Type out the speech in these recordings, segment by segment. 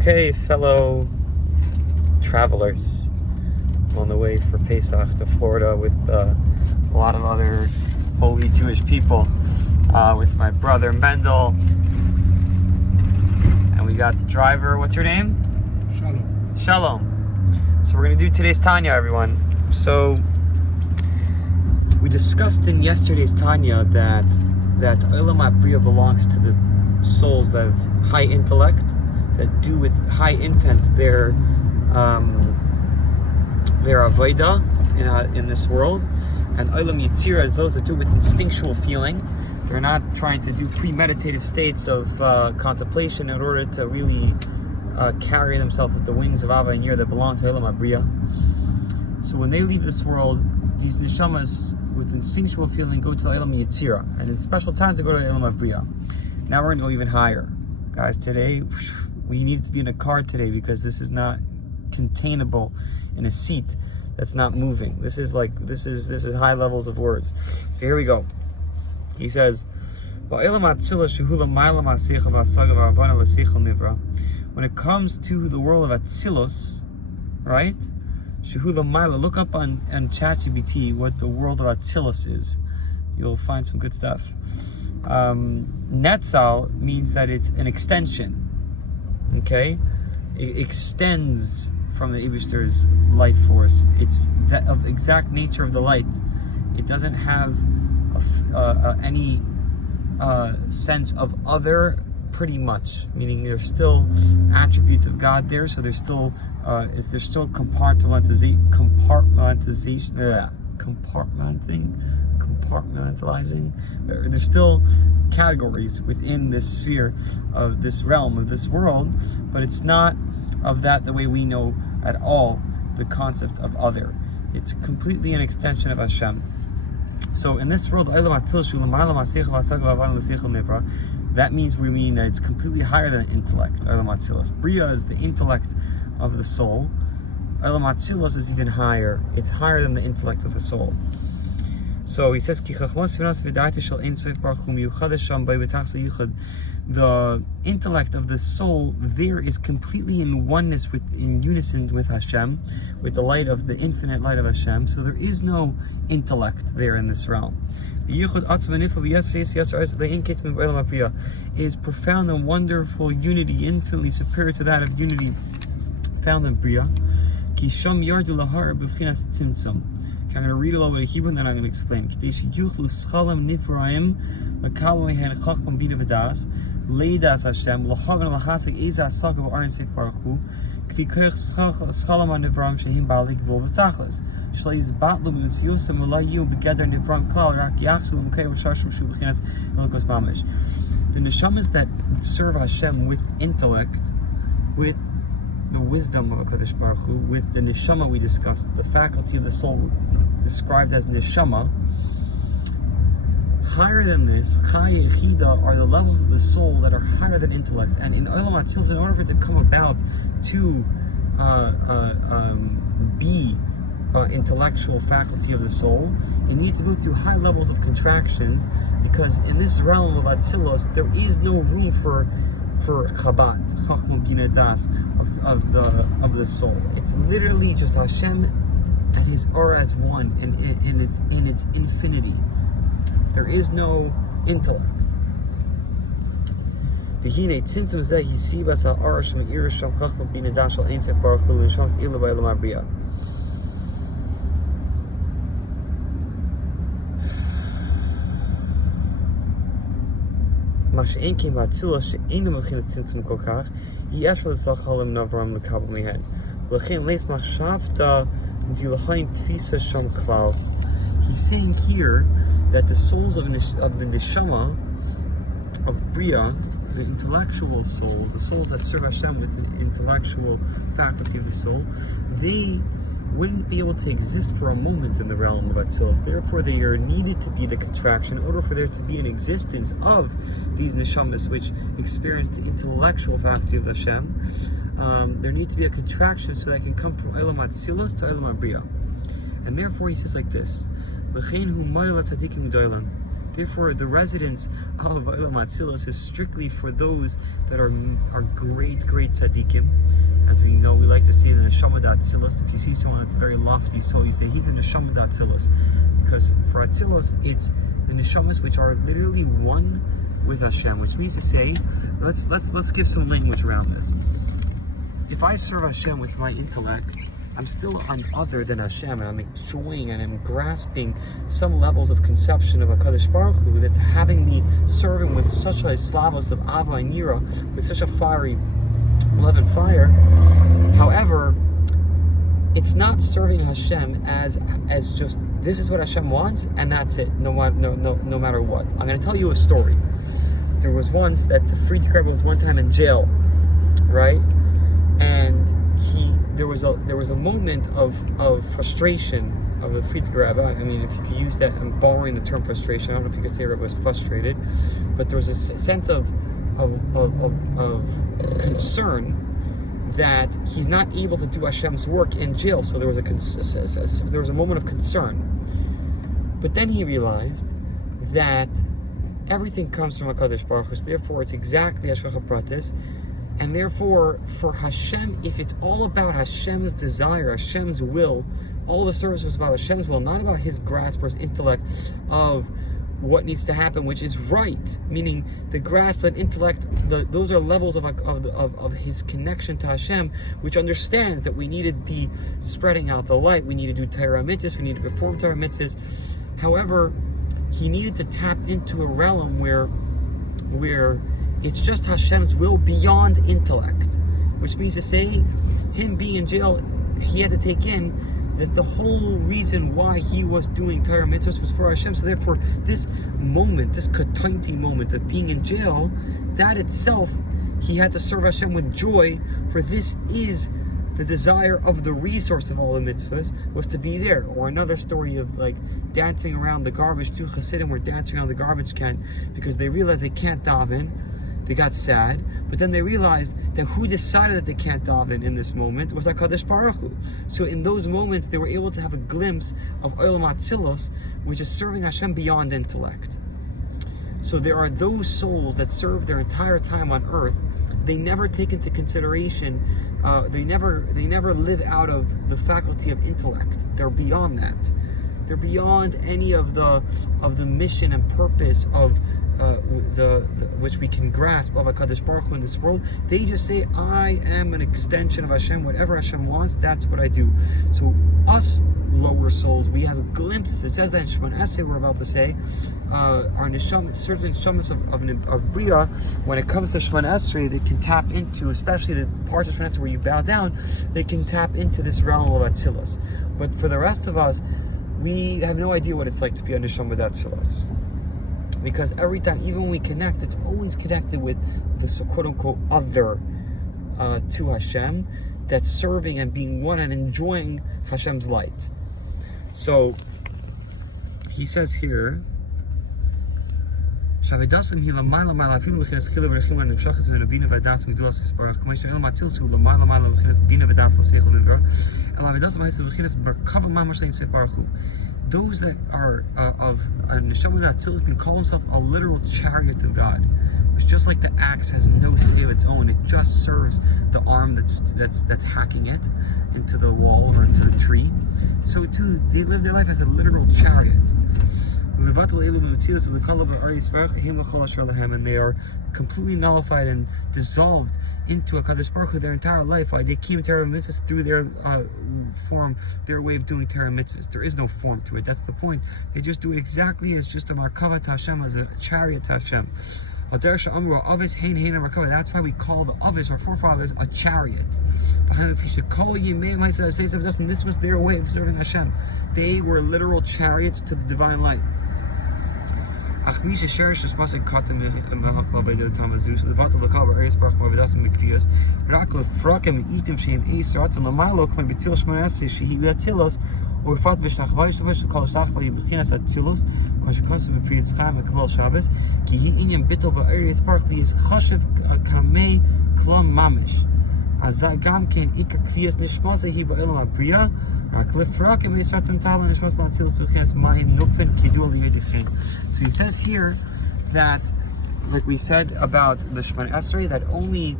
Okay, fellow travelers, on the way for Pesach to Florida with a lot of other holy Jewish people, with my brother Mendel, and we got the driver. What's your name? Shalom. Shalom. So we're going to do today's Tanya, everyone. So we discussed in yesterday's Tanya that Olam HaBriya belongs to the souls that have high intellect, that do with high intent their avodah in this world, and Olam Yitzira is those that do it with instinctual feeling. They're not trying to do premeditative states of contemplation in order to really carry themselves with the wings of Ava and Yir that belong to Olam HaBriya. So when they leave this world, these neshamas with instinctual feeling go to Olam Yitzira, and in special times they go to Olam HaBriya. Now we're going to go even higher. Guys, today we need to be in a car today because this is not containable in a seat that's not moving. This is high levels of words. So here we go. He says, when it comes to the world of Atzilus, right? Look up on ChatGPT what the world of Atzilus is. You'll find some good stuff. Netzal means that it's an extension. Okay? It extends from the Eibishter's life force. It's that of exact nature of the light. It doesn't have any sense of other, pretty much. Meaning there's still attributes of God there, so there's still compartmentalizing. There's still categories within this sphere of this realm of this world, but it's not of that the way we know at all the concept of other. It's completely an extension of Hashem. So in this world, that means we mean that it's completely higher than intellect. Bria is the intellect of the soul. Olam Atzilus is even higher. It's higher than the intellect of the soul. So he says, the intellect of the soul there is completely in oneness, in unison with Hashem, with the light of the infinite light of Hashem. So there is no intellect there in this realm. It is profound and wonderful unity, infinitely superior to that of unity found in Bria. I'm going to read a little bit of Hebrew and then I'm going to explain. Leidas Hashem, Lahavan Lahasik Eza Sakav Arnsik Baruchu, Kvikirch Schalam Nivram Shahim Balik Vovasachlas, Shleis Batlubus Yosem Malayu Begether Nivram Klau Rak Yaxum Kay Shashum Shubichinas Ilkos Mamish. The neshamas that serve Hashem with intellect, with the wisdom of HaKadosh Baruch Hu, with the neshama we discussed, the faculty of the soul described as neshama. Higher than this, Chaya Yechida, are the levels of the soul that are higher than intellect. And in Olam Atzilus, in order for it to come about to be intellectual faculty of the soul, you need to go through high levels of contractions, because in this realm of Atzilus, there is no room for Chabad, Chachma Bina Das, of the soul. It's literally just Hashem and His aura as one, and in its infinity. There is no intellect. Behine tzimtzum zeh yisibas ha'ara shme'ir sham chachma bina das shal ein sef baruch hu v'neshams ila b'olam ha'briya. Ma she'en kein ba'atzilus she'enu mechinas tzimtzum kol kach yi efshar l'sach halim navram l'kabel mihen v'lechein leis machshavta di l'chayin tfisa sham klal. He's saying here that the souls of the neshama of Bria, the intellectual souls, the souls that serve Hashem with the intellectual faculty of the soul, they wouldn't be able to exist for a moment in the realm of Atzilus. Therefore, they are needed to be the contraction in order for there to be an existence of these neshamas which experience the intellectual faculty of Hashem. There needs to be a contraction so that it can come from Olam Atzilus to Olam HaBriya. And therefore, he says like this. Therefore, the residence of Olam Atzilus is strictly for those that are great tzaddikim. As we know, we like to see the neshama d'Atzilus. If you see someone that's a very lofty soul, you say he's the neshama d'Atzilus, because for Atzilus, it's the neshamas which are literally one with Hashem, which means to say, let's give some language around this. If I serve Hashem with my intellect, I'm still other than Hashem, and I'm enjoying and I'm grasping some levels of conception of HaKadosh Baruch Hu that's having me serving with such a slavos of Ava and Yira, with such a fiery love and fire. However, it's not serving Hashem as just this is what Hashem wants and that's it, no matter what. I'm going to tell you a story. There was once that the Friedrich Rebbe was one time in jail, right? And there was a moment of frustration of the Friedrich Rebbe. I mean, if you could use that, I'm borrowing the term frustration. I don't know if you could say Rebbe was frustrated, but there was a sense of concern that he's not able to do Hashem's work in jail. So there was a moment of concern. But then he realized that everything comes from HaKadosh Baruch Hu, so therefore it's exactly Hashgacha Pratis. And therefore, for Hashem, if it's all about Hashem's desire, Hashem's will, all the service was about Hashem's will, not about his grasp or his intellect of what needs to happen, which is right. Meaning, the grasp and intellect, those are levels of his connection to Hashem, which understands that we need to be spreading out the light, we need to do Torah mitzvahs, we need to perform Torah mitzvahs. However, he needed to tap into a realm where it's just Hashem's will beyond intellect, which means to say, him being in jail, he had to take in that the whole reason why he was doing Torah mitzvahs was for Hashem. So therefore, this moment, this katanti moment of being in jail, that itself, he had to serve Hashem with joy, for this is the desire of the resource of all the mitzvahs, was to be there. Or another story of like dancing around the garbage. Two Hasidim were dancing around the garbage can because they realized they can't daven. They got sad, but then they realized that who decided that they can't daven in this moment was HaKadosh Baruch Hu. So in those moments, they were able to have a glimpse of Olam Atzilus, which is serving Hashem beyond intellect. So there are those souls that serve their entire time on earth. They never take into consideration, they never live out of the faculty of intellect. They're beyond that. They're beyond any of the mission and purpose of which we can grasp of HaKadosh Baruch Hu in this world. They just say, I am an extension of Hashem. Whatever Hashem wants, that's what I do. So us lower souls, we have glimpses. It says that in Shemon Esrei, we're about to say, our neshamas, certain neshamas of Bria, when it comes to Shemon Esrei, they can tap into, especially the parts of Shemon Esrei where you bow down, they can tap into this realm of Atzilus. But for the rest of us, we have no idea what it's like to be a neshama d'Atzilus. Because every time, even when we connect, it's always connected with this quote-unquote other to Hashem, that's serving and being one and enjoying Hashem's light. So, he says here, so the those that are of a neshama d'Atzilus can call himself a literal chariot of God. It's just like the axe has no say of its own; it just serves the arm that's hacking it into the wall or into the tree. So too, they live their life as a literal chariot. And they are completely nullified and dissolved into a HaKadosh Baruch Hu their entire life. They keep Torah mitzvahs through their form, their way of doing Torah mitzvahs. There is no form to it. That's the point. They just do it exactly as just a markava to Hashem, as a chariot to Hashem. That's why we call the Avis, our forefathers, a chariot. And this was their way of serving Hashem. They were literal chariots to the divine light. But those So he says here that, like we said about the Shemana Esrei, that only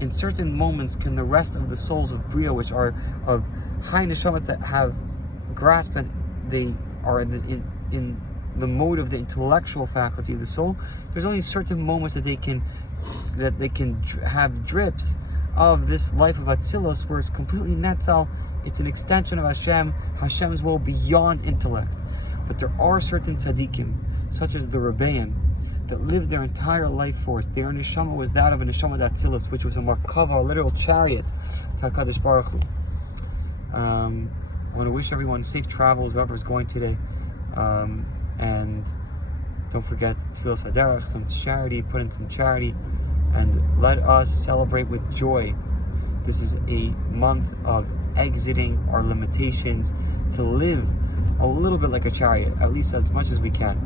in certain moments can the rest of the souls of Bria, which are of high neshamas that have grasped that they are in the mode of the intellectual faculty of the soul, there's only certain moments that they can have drips of this life of Atzilus, where it's completely netzal. It's an extension of Hashem's will beyond intellect. But there are certain tzaddikim, such as the Rebbeim, that lived their entire life force. Their neshama was that of a neshama Atzilus, which was a markava, a literal chariot to HaKadosh Baruch Hu. I want to wish everyone safe travels, whoever's going today. And don't forget Tfilas Haderech, some charity, put in some charity, and let us celebrate with joy. This is a month of exiting our limitations to live a little bit like a chariot, at least as much as we can.